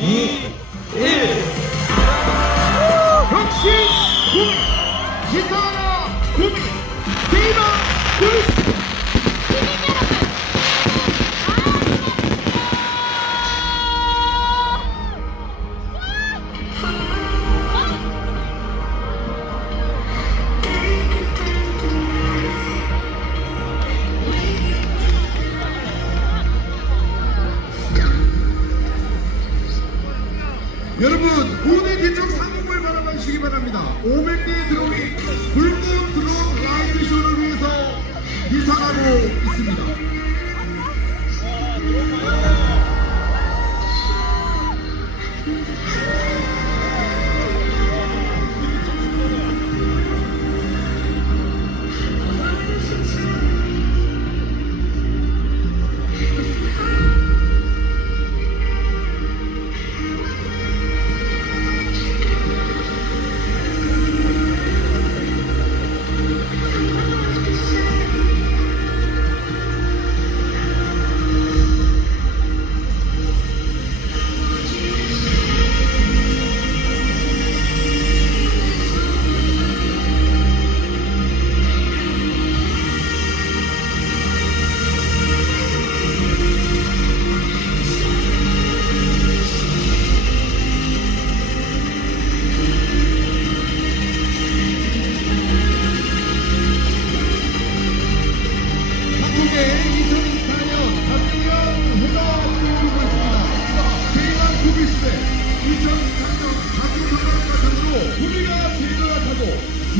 一。 여러분 오늘 개척 상공을 바라보시기 바랍니다. 500개 드론이 불꽃 드론 라이브 쇼를 위해서 이상하고 있습니다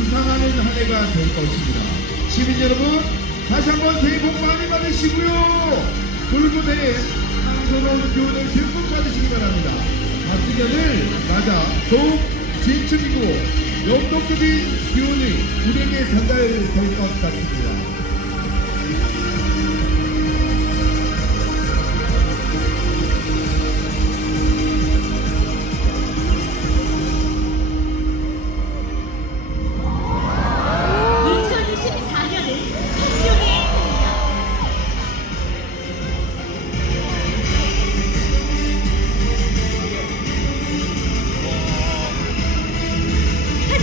타고 수상하는 한 해가 될 것입니다. 시민 여러분 다시 한번 새해 복 많이 받으시고요. 불구대에 상선원 교훈을 듬뿍 받으시기 바랍니다. 박진영을 맞아 더욱 진축이고 영동적인 기운이 우리에게 전달될 것 같습니다.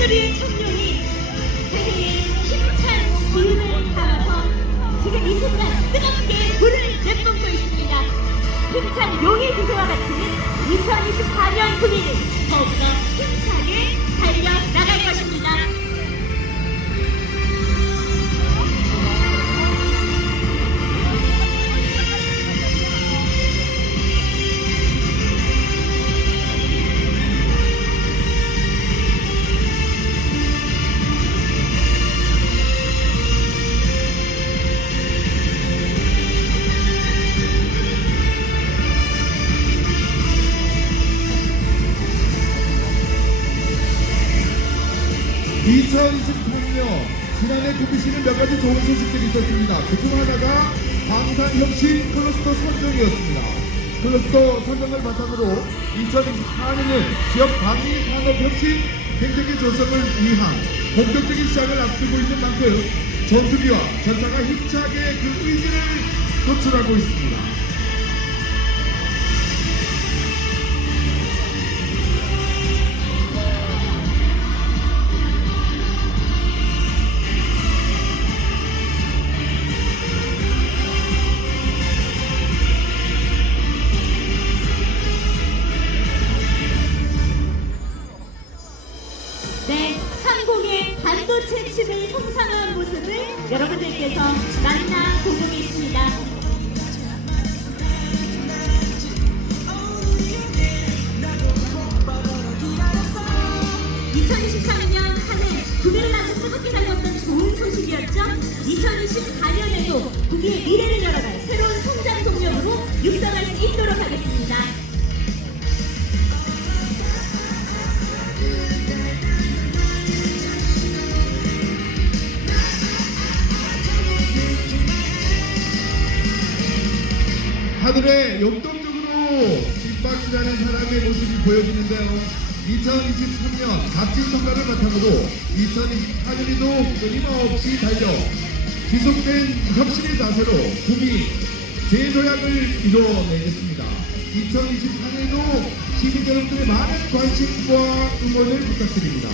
하늘의 청룡이 세계의 힘찬 기운을 담아서 지금 이 순간 뜨겁게 불을 내뿜고 있습니다. 힘찬 용의 기세와 같은 2024년 구미를 더욱더 이 2023년 지난해 구비시는 몇 가지 좋은 소식들이 있었습니다. 그중 하나가 방산혁신 클러스터 선정이었습니다. 클러스터 선정을 바탕으로 2024년은 지역 방위 산업 혁신 행정의 조성을 위한 본격적인 시작을 앞두고 있는 만큼 전투기와 전사가 힘차게 그 의지를 도출하고 있습니다. 여러분들께서 만나보고 계십니다. (2023년) 한해 구매를 아주 뜨겁게 달렸던 좋은 소식이었죠 (2024년에도) 국기의 미래를 하늘에 역동적으로 빗박이라는 사람의 모습이 보여지는데요. 2023년 값진 성과를 바탕으로 2024년에도 끊임없이 달려 지속된 혁신의 자세로 국이 재도약을 이뤄내겠습니다. 2024년에도 시민 여러분들의 많은 관심과 응원을 부탁드립니다.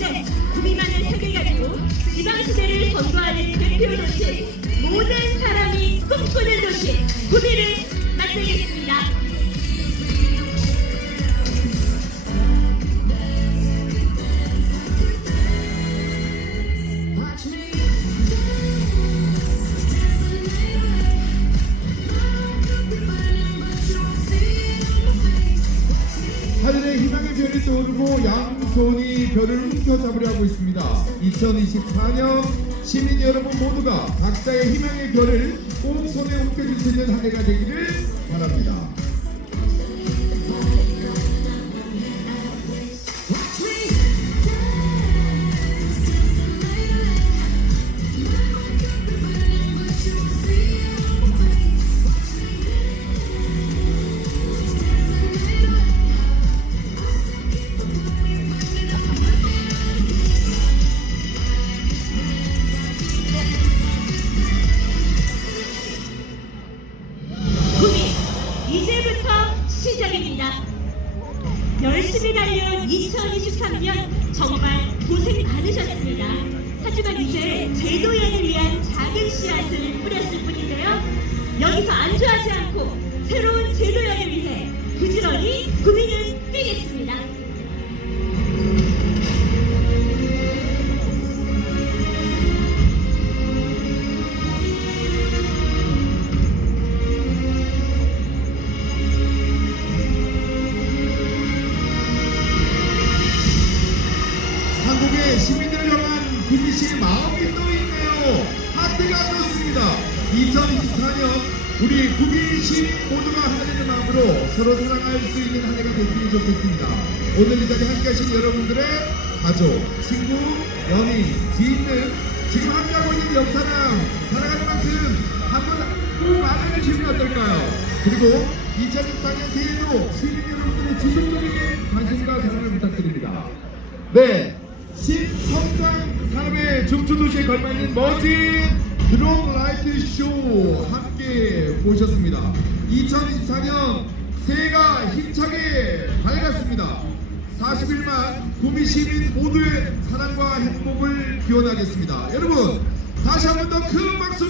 시대, 구미만을 생각가지고 지방시대를 선도하는 대표 도시, 모든 사람이 꿈꾸는 도시, 구미를 만들겠습니다. 희망의 별이 떠오르고 양손이 별을 훔쳐잡으려 하고 있습니다. 2024년 시민 여러분 모두가 각자의 희망의 별을 꼭 손에 옮겨줄 수 있는 한 해가 되기를 바랍니다. 열심히 달려온 2023년 정말 고생 많으셨습니다. 하지만 이제 제도연을 위한 작은 씨앗을 뿌렸을 뿐인데요. 여기서 안주하지 않고 새로운 제도연을 위해 부지런히 구미는 향한 구미시의 마음이 또 있네요. 하트가 떴습니다. 2024년 우리 구미 시민 모두가 하나님의 마음으로 서로 사랑할 수 있는 한 해가 됐으면 좋겠습니다. 오늘 이 자리에 함께 하신 여러분들의 가족, 친구, 연인, 지인 등 지금 함께하고 있는 옆사람 사랑하는 만큼 한번 꼭 안아주시면 어떨까요? 그리고 2024년 새해에도 시민 여러분들의 지속적인 관심과 사랑을 부탁드립니다. 네, 신성장 산업의 중추도시에 걸맞는 멋진 드론 라이트 쇼 함께 보셨습니다. 2024년 새해가 힘차게 밝았습니다. 41만 구미 시민 모두의 사랑과 행복을 기원하겠습니다. 여러분, 다시 한 번 더 큰 박수